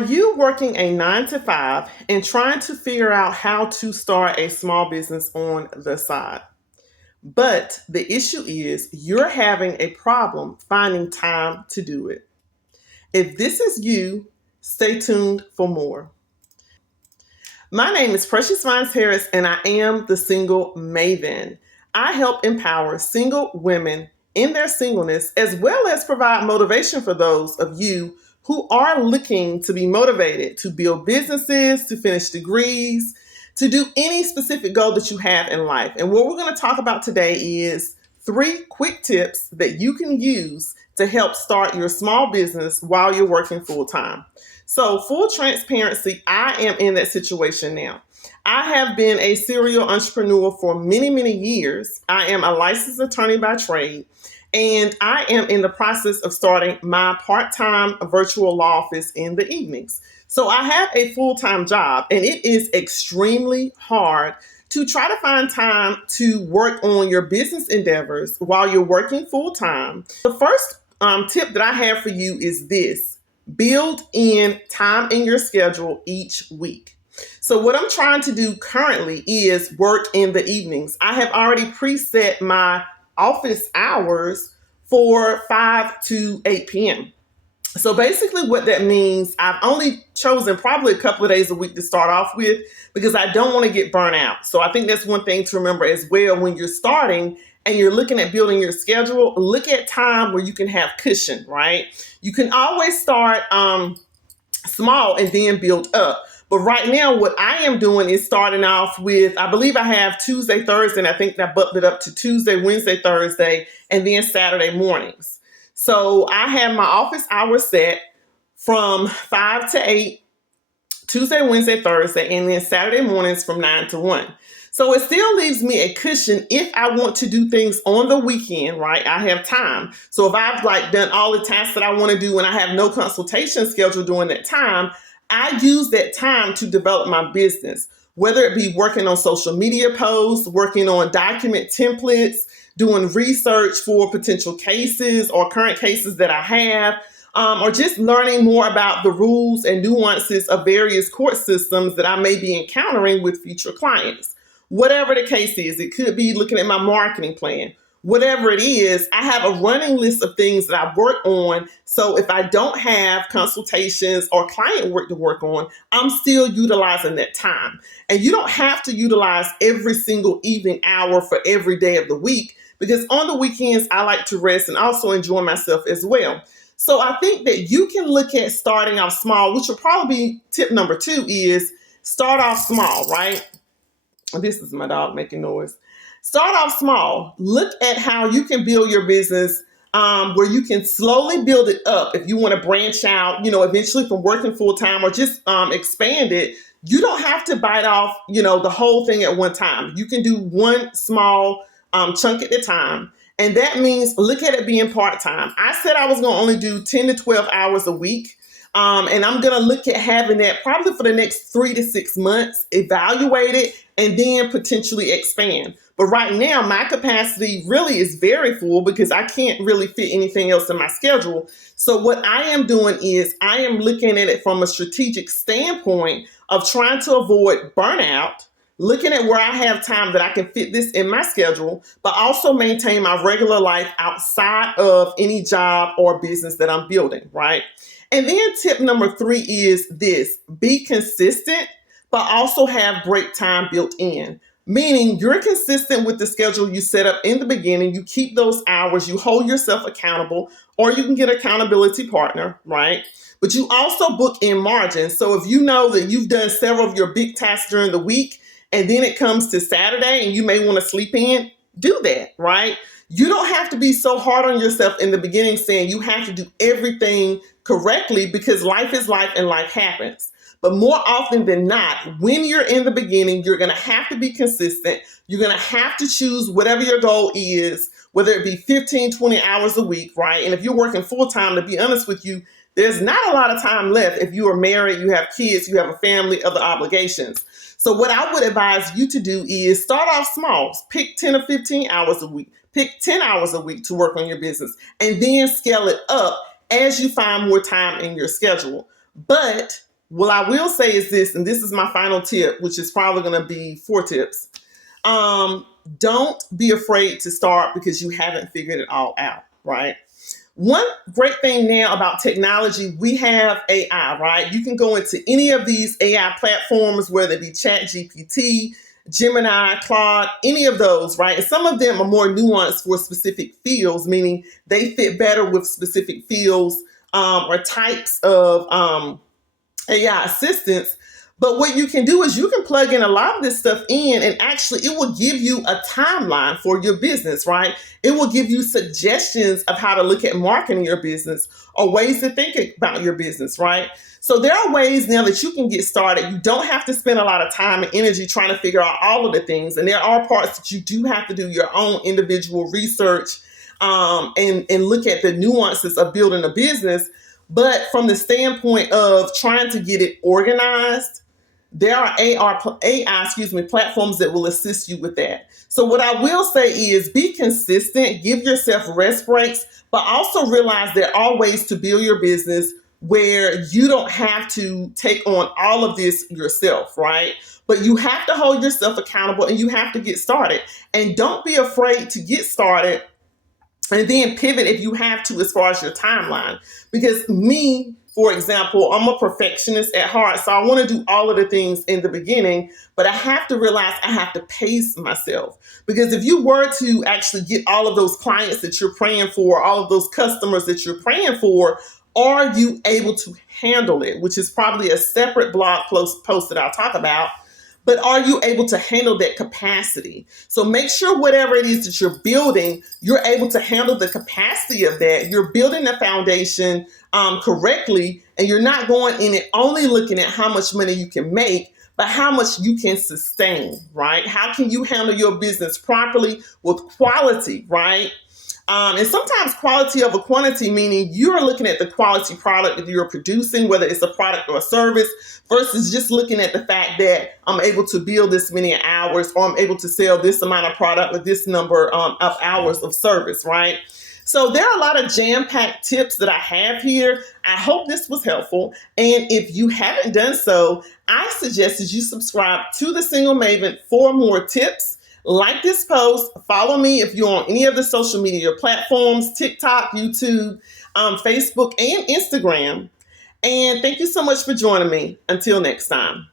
Are you working a 9 to 5 and trying to figure out how to start a small business on the side? But the issue is you're having a problem finding time to do it. If this is you, stay tuned for more. My name is Precious Vines Harris, and I am the Single Maven. I help empower single women in their singleness, as well as provide motivation for those of you who are looking to be motivated to build businesses, to finish degrees, to do any specific goal that you have in life. And what we're going to talk about today is 3 quick tips that you can use to help start your small business while you're working full time. So, full transparency, I am in that situation now. I have been a serial entrepreneur for many, many years. I am a licensed attorney by trade, and I am in the process of starting my part-time virtual law office in the evenings. So I have a full-time job, and it is extremely hard to try to find time to work on your business endeavors while you're working full-time. The first tip that I have for you is this: build in time in your schedule each week. So what I'm trying to do currently is work in the evenings. I have already preset my office hours for 5 to 8 p.m. So basically what that means, I've only chosen probably a couple of days a week to start off with because I don't want to get burnt out. So I think that's one thing to remember as well when you're starting and you're looking at building your schedule. Look at time where you can have cushion, right? You can always start small and then build up. But right now, what I am doing is starting off with, I believe I have Tuesday, Thursday, and I think that bumped it up to Tuesday, Wednesday, Thursday, and then Saturday mornings. So I have my office hours set from 5 to 8, Tuesday, Wednesday, Thursday, and then Saturday mornings from 9 to 1. So it still leaves me a cushion if I want to do things on the weekend, right? I have time. So if I've done all the tasks that I want to do and I have no consultation scheduled during that time, I use that time to develop my business, whether it be working on social media posts, working on document templates, doing research for potential cases or current cases that I have, or just learning more about the rules and nuances of various court systems that I may be encountering with future clients. Whatever the case is, it could be looking at my marketing plan. Whatever it is, I have a running list of things that I work on. So if I don't have consultations or client work to work on, I'm still utilizing that time. And you don't have to utilize every single evening hour for every day of the week, because on the weekends, I like to rest and also enjoy myself as well. So I think that you can look at starting off small, which will probably be tip number 2 is start off small, right? This is my dog making noise. Start off small. Look at how you can build your business where you can slowly build it up. If you want to branch out, eventually from working full time or just expand it, you don't have to bite off, the whole thing at one time. You can do one small chunk at a time. And that means look at it being part-time. I said I was going to only do 10 to 12 hours a week. And I'm going to look at having that probably for the next 3 to 6 months, evaluate it, and then potentially expand. But right now, my capacity really is very full because I can't really fit anything else in my schedule. So what I am doing is I am looking at it from a strategic standpoint of trying to avoid burnout, looking at where I have time that I can fit this in my schedule, but also maintain my regular life outside of any job or business that I'm building, right? And then tip number 3 is this: be consistent, but also have break time built in. Meaning you're consistent with the schedule you set up in the beginning. You keep those hours, you hold yourself accountable, or you can get an accountability partner, right? But you also book in margin. So if you know that you've done several of your big tasks during the week, and then it comes to Saturday and you may want to sleep in, do that, right? You don't have to be so hard on yourself in the beginning saying you have to do everything correctly, because life is life and life happens. But more often than not, when you're in the beginning, you're going to have to be consistent. You're going to have to choose whatever your goal is, whether it be 15, 20 hours a week, right? And if you're working full time, to be honest with you, there's not a lot of time left. If you are married, you have kids, you have a family, other obligations. So what I would advise you to do is start off small. Pick 10 or 15 hours a week. Pick 10 hours a week to work on your business, and then scale it up as you find more time in your schedule. But What I will say is this, and this is my final tip, which is probably going to be 4 tips. Um, don't be afraid to start because you haven't figured it all out, right? One great thing now about technology, we have AI, right? You can go into any of these AI platforms, whether it be Chat GPT, Gemini, Claude, any of those, right? And some of them are more nuanced for specific fields, meaning they fit better with specific fields or types of AI assistants. But what you can do is you can plug in a lot of this stuff in, and actually it will give you a timeline for your business, right? It will give you suggestions of how to look at marketing your business or ways to think about your business, right? So there are ways now that you can get started. You don't have to spend a lot of time and energy trying to figure out all of the things. And there are parts that you do have to do your own individual research and look at the nuances of building a business. But from the standpoint of trying to get it organized, there are AI platforms that will assist you with that. So what I will say is be consistent, give yourself rest breaks, but also realize there are ways to build your business where you don't have to take on all of this yourself, right? But you have to hold yourself accountable and you have to get started. And don't be afraid to get started and then pivot if you have to as far as your timeline. Because me, for example, I'm a perfectionist at heart, so I want to do all of the things in the beginning, but I have to realize I have to pace myself. Because if you were to actually get all of those clients that you're praying for, all of those customers that you're praying for, are you able to handle it? Which is probably a separate blog post that I'll talk about. But are you able to handle that capacity? So make sure whatever it is that you're building, you're able to handle the capacity of that. You're building the foundation correctly, and you're not going in it only looking at how much money you can make, but how much you can sustain, right? How can you handle your business properly with quality, right? And sometimes quality over quantity, meaning you're looking at the quality product that you're producing, whether it's a product or a service, versus just looking at the fact that I'm able to build this many hours or I'm able to sell this amount of product with this number of hours of service, right? So there are a lot of jam-packed tips that I have here. I hope this was helpful. And if you haven't done so, I suggest that you subscribe to The Single Maven for more tips. Like this post, follow me if you're on any of the social media platforms, TikTok, YouTube, Facebook, and Instagram. And thank you so much for joining me. Until next time.